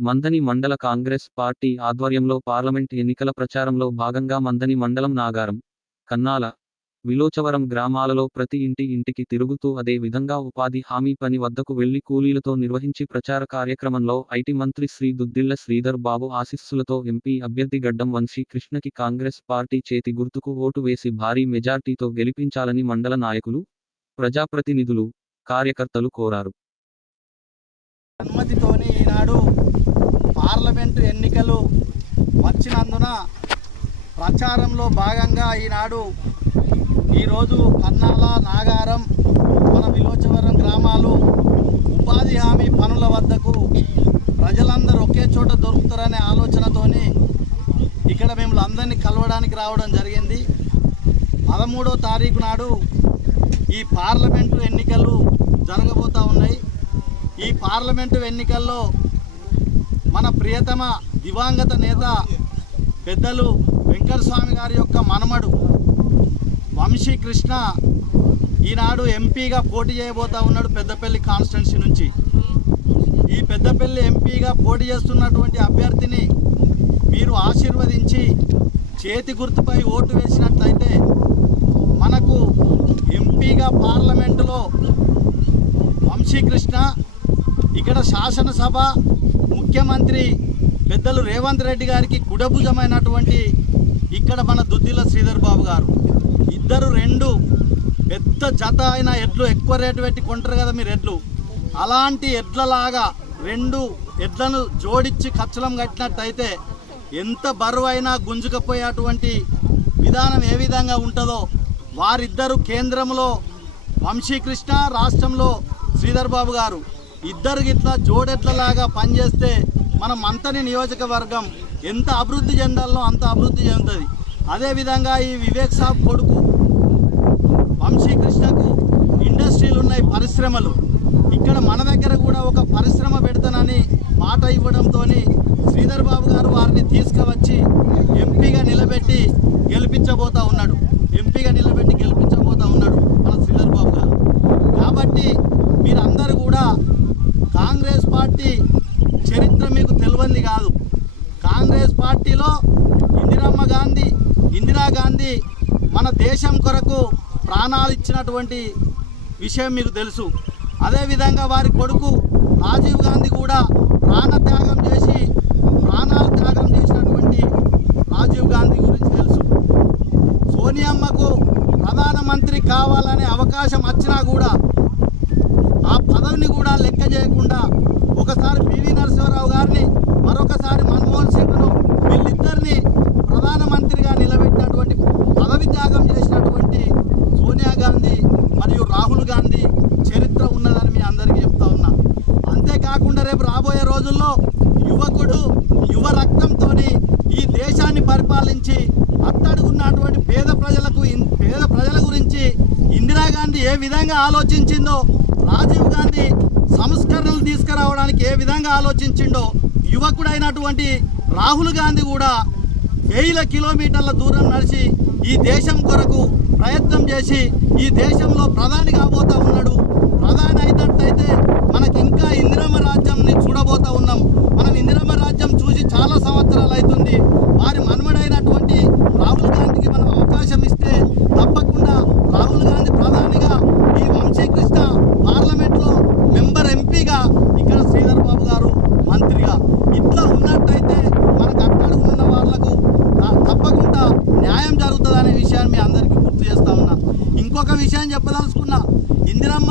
మందని మండల కాంగ్రెస్ పార్టీ ఆధ్వర్యంలో పార్లమెంట్ ఎన్నికల ప్రచారంలో భాగంగా మందని మండలం నాగారం కన్నాల విలోచవరం గ్రామాలలో ప్రతి ఇంటి ఇంటికి తిరుగుతూ అదే విధంగా ఉపాధి హామీ పని వద్దకు వెళ్ళి కూలీలతో నిర్వహించి ప్రచార కార్యక్రమంలో ఐటీ మంత్రి శ్రీ దుద్దిళ్ళ శ్రీధర్ బాబు ఆశీస్సులతో ఎంపీ అభ్యర్థి గడ్డం వంశీ కృష్ణకి కాంగ్రెస్ పార్టీ చేతి గుర్తుకు ఓటు వేసి భారీ మెజార్టీతో గెలిపించాలని మండల నాయకులు ప్రజాప్రతినిధులు కార్యకర్తలు కోరారు. ఈనాడు పార్లమెంటు ఎన్నికలు వచ్చినందున ప్రచారంలో భాగంగా ఈనాడు ఈరోజు కన్నాల నాగారం మన విలోచవరం గ్రామాలు ఉపాధి హామీ పనుల వద్దకు ప్రజలందరూ ఒకే చోట దొరుకుతారనే ఆలోచనతోని ఇక్కడ మేము అందరినీ కలవడానికి రావడం జరిగింది. పదమూడో తారీఖు నాడు ఈ పార్లమెంటు ఎన్నికలు జరగబోతూ ఉన్నాయి. ఈ పార్లమెంటు ఎన్నికల్లో ప్రియతమ దివంగత నేత పెద్దలు వెంకటస్వామి గారి యొక్క మనమడు వంశీ కృష్ణ ఈనాడు ఎంపీగా పోటీ చేయబోతా ఉన్నాడు పెద్దపల్లి కాన్స్టిట్యున్సీ నుంచి. ఈ పెద్దపల్లి ఎంపీగా పోటీ చేస్తున్నటువంటి అభ్యర్థిని మీరు ఆశీర్వదించి చేతి గుర్తుపై ఓటు వేసినట్లయితే మనకు ఎంపీగా పార్లమెంటులో వంశీకృష్ణ ఇక్కడ శాసనసభ ముఖ్యమంత్రి పెద్దలు రేవంత్ రెడ్డి గారికి కుడభుజమైనటువంటి ఇక్కడ మన దుద్దిల శ్రీధర్ బాబు గారు. ఇద్దరు రెండు పెద్ద జత అయిన ఎడ్లు ఎక్కువ రేటు పెట్టి కొంటారు కదా మీరు ఎడ్లు. అలాంటి ఎడ్లలాగా రెండు ఎడ్లను జోడించి కచ్చలం కట్టినట్టయితే ఎంత బరువైనా గుంజుకపోయేటువంటి విధానం ఏ విధంగా ఉంటుందో వారిద్దరు కేంద్రంలో వంశీకృష్ణ రాష్ట్రంలో శ్రీధర్ బాబు గారు. ఇద్దరు ఇట్లా జోడెట్లలాగా పనిచేస్తే మన మంతని నియోజకవర్గం ఎంత అభివృద్ధి చెందాలో అంత అభివృద్ధి చెందుతుంది. అదేవిధంగా ఈ వివేక్ సాబ్ కొడుకు వంశీకృష్ణకు ఇండస్ట్రీలు ఉన్నాయి పరిశ్రమలు. ఇక్కడ మన దగ్గర కూడా ఒక పరిశ్రమ పెడతానని మాట ఇవ్వడంతో శ్రీధర్ బాబు గారు వారిని తీసుకువచ్చి ఎంపీగా నిలబెట్టి గెలిపించబోతా ఉన్నాడు ఎంపీగా నిలబెట్టి గెలిపించబోతా ఉన్నాడు మన శ్రీధర్ బాబు గారు కాబట్టి మీరందరూ కూడా కాంగ్రెస్ పార్టీ చరిత్ర మీకు తెలియంది కాదు కాంగ్రెస్ పార్టీలో ఇందిరమ్మ గాంధీ గాంధీ మన దేశం కొరకు ప్రాణాలు ఇచ్చినటువంటి విషయం మీకు తెలుసు. అదేవిధంగా వారి కొడుకు రాజీవ్ గాంధీ కూడా ప్రాణ త్యాగం చేసి ప్రాణాలు త్యాగం చేసినటువంటి రాజీవ్ గాంధీ గురించి తెలుసు. సోనియమ్మకు ప్రధానమంత్రి కావాలనే అవకాశం వచ్చినా కూడా ఆ పదవిని కూడా లెక్క చేయకుండా ఒకసారి పివి నరసింహారావు గారిని మరొకసారి మన్మోహన్ సింగ్ను వీళ్ళిద్దరిని ప్రధానమంత్రిగా నిలబెట్టినటువంటి పదవి త్యాగం చేసినటువంటి సోనియా గాంధీ మరియు రాహుల్ గాంధీ చరిత్ర ఉన్నదని మీ అందరికీ చెప్తా ఉన్నా అంతేకాకుండా రేపు రాబోయే రోజుల్లో యువకుడు యువ రక్తంతో ఈ దేశాన్ని పరిపాలించి అట్టడుగున్నటువంటి పేద ప్రజలకు పేద ప్రజల గురించి ఇందిరాగాంధీ ఏ విధంగా ఆలోచించిందో రాజీవ్ గాంధీ సంస్కరణలు తీసుకురావడానికి ఏ విధంగా ఆలోచించిండో యువకుడైనటువంటి రాహుల్ గాంధీ కూడా వేల కిలోమీటర్ల దూరం నడిచి ఈ దేశం కొరకు ప్రయత్నం చేసి ఈ దేశంలో ప్రధాని కాబోతా ఉన్నాడు. ప్రధాని అయినట్టయితే మనకి ఇంకా ఇందిరమ్మ రాజ్యంని చూడబోతా ఉన్నాం మనం ఇందిరమ్మ రాజ్యం చూసి చాలా సంవత్సరాలు అవుతుంది వారి మన్మడైనటువంటి రాహుల్ గాంధీకి మనం అవకాశం ఇస్తే తప్పకుండా రాహుల్ గాంధీ ప్రధానిగా ఈ వంశీకృష్ణ పార్లమెంట్లో మెంబర్ ఎంపీగా ఇక్కడ శ్రీధర్ బాబు గారు మంత్రిగా ఇట్లా ఉన్నట్టయితే మనకు అక్కడ ఉన్న వాళ్ళకు త- తప్పకుండా న్యాయం జరుగుతుందనే విషయాన్ని మీ అందరికీ గుర్తు చేస్తా ఉన్నా ఇంకొక విషయం చెప్పదలుచుకున్నా ఇందిరమ్మ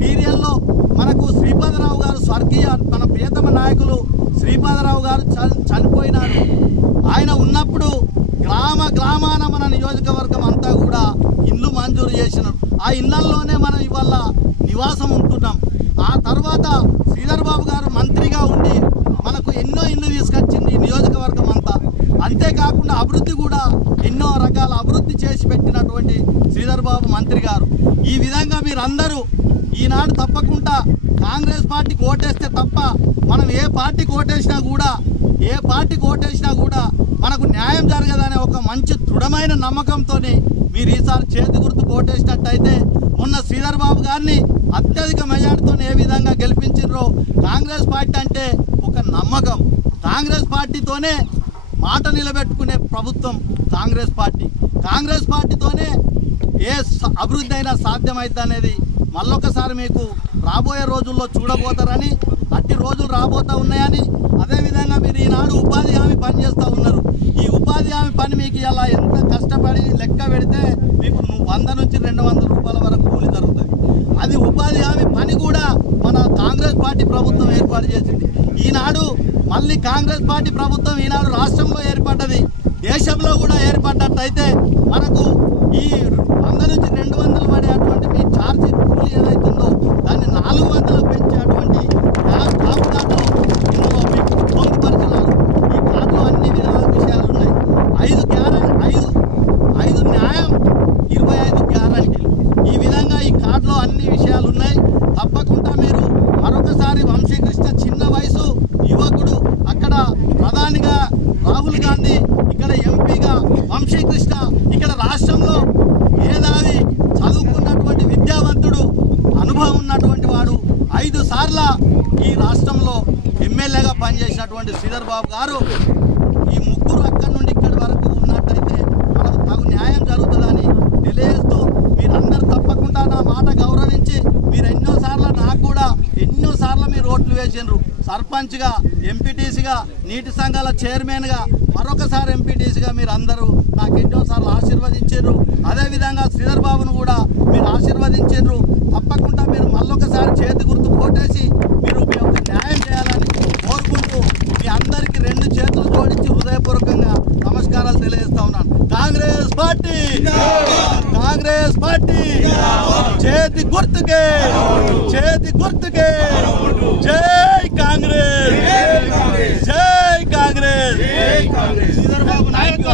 పీరియడ్లో మనకు శ్రీపాదరావు గారు స్వర్గీయ మన ప్రియతమ నాయకులు శ్రీపాదరావు గారు చనిపోయినారు. ఆయన ఉన్నప్పుడు గ్రామ గ్రామాన మన నియోజకవర్గం అంతా కూడా ఇల్లు మంజూరు చేసినారు ఆ ఇళ్ళల్లోనే మనం ఇవాళ నివాసం ఉంటున్నాం. ఆ తర్వాత శ్రీధర్ బాబు గారు మంత్రిగా ఉండి మనకు ఎన్నో ఇల్లు తీసుకొచ్చింది నియోజకవర్గం అంతా. అంతేకాకుండా అభివృద్ధి కూడా ఎన్నో రకాల అభివృద్ధి చేసి చంద్రబాబు మంత్రి గారు. ఈ విధంగా మీరందరూ ఈనాడు తప్పకుండా కాంగ్రెస్ పార్టీకి ఓటేస్తే తప్ప మనం ఏ పార్టీకి ఓటేసినా కూడా ఏ పార్టీకి ఓటేసినా కూడా మనకు న్యాయం జరగదనే ఒక మంచి దృఢమైన నమ్మకంతోనే మీరు ఈసారి చేతి గుర్తు ఓటేసినట్టయితే మొన్న శ్రీధర్ బాబు గారిని అత్యధిక మెజార్టీతో ఏ విధంగా గెలిపించారో కాంగ్రెస్ పార్టీ అంటే ఒక నమ్మకం. కాంగ్రెస్ పార్టీతోనే మాట నిలబెట్టుకునే ప్రభుత్వం కాంగ్రెస్ పార్టీ. కాంగ్రెస్ పార్టీతోనే ఏ అభివృద్ధి అయినా సాధ్యమైద్ది అనేది మళ్ళొకసారి మీకు రాబోయే రోజుల్లో చూడబోతారని అట్టి రోజులు రాబోతా ఉన్నాయని అదేవిధంగా మీరు ఈనాడు ఉపాధి హామీ పని చేస్తూ ఉన్నారు. ఈ ఉపాధి హామీ పని మీకు ఇలా ఎంత కష్టపడి లెక్క పెడితే మీకు వంద నుంచి రెండు వందల రూపాయల వరకు కూలి జరుగుతుంది. అది ఉపాధి హామీ పని కూడా మన కాంగ్రెస్ పార్టీ ప్రభుత్వం ఏర్పాటు చేసింది. ఈనాడు మళ్ళీ కాంగ్రెస్ పార్టీ ప్రభుత్వం ఈనాడు రాష్ట్రంలో ఏర్పడ్డది. దేశంలో కూడా ఏర్పడ్డట్టయితే మనకు ఈ వంద నుంచి రెండు వందలు పడేటువంటి మీ ఛార్జ్ కూలి ఏదైతుందో దాన్ని నాలుగు వందలు పెంచేటువంటి జాబ్ జాబ్ కార్డులు ఇందులో మీకు పొందుపరచున్నారు ఈ కార్డులో అన్ని విధాల విషయాలు ఉన్నాయి ఐదు గ్యారెంటీ ఐదు ఐదు న్యాయం ఇరవై ఐదు గ్యారంటీలు ఈ విధంగా ఈ కార్డులో అన్ని విషయాలు ఉన్నాయి తప్పకుండా మీరు మరొకసారి వంశీకృష్ణ చిన్న వయసు యువకుడు అక్కడ ప్రధానిగా రాహుల్ గాంధీ ఇక్కడ ఎంపీగా వంశీకృష్ణ ఇక్కడ రాష్ట్రంలో మేధావి చదువుకున్నటువంటి విద్యావంతుడు అనుభవం ఉన్నటువంటి వాడు ఐదు సార్ల ఈ రాష్ట్రంలో ఎమ్మెల్యేగా పనిచేసినటువంటి శ్రీధర్ బాబు గారు ఈ ముగ్గురు అక్కడి నుండి ఇక్కడి వరకు ఉన్నట్టయితే మనకు తగు న్యాయం జరుగుతుందని తెలియజేస్తూ మీరందరూ తప్పకుండా నా మాట గౌరవించి మీరు ఎన్నోసార్లు నాకు కూడా ఎన్నోసార్లు మీరు ఓట్లు వేసిండ్రు. సర్పంచ్గా ఎంపీటీసీగా నీటి సంఘాల చైర్మన్గా మరొకసారి ఎంపీటీసీగా మీరు అందరూ నాకు ఎన్నోసార్లు ఆశీర్వదించారు అదేవిధంగా శ్రీధర్ బాబును కూడా మీరు ఆశీర్వదించారు తప్పకుండా మీరు మళ్ళొకసారి చేతి గుర్తు కోటేసి మీరు మీ యొక్క న్యాయం చేయాలని కోరుకుంటూ మీ అందరికీ రెండు చేతులు జోడించి హృదయపూర్వకంగా నమస్కారాలు తెలియజేస్తా ఉన్నాను కాంగ్రెస్ పార్టీ కాంగ్రెస్ పార్టీ చేతి గుర్తుకే చేతి గుర్తుకే జై కాంగ్రెస్ జై కాంగ్రెస్ శ్రీధర్ బాబు నాయకు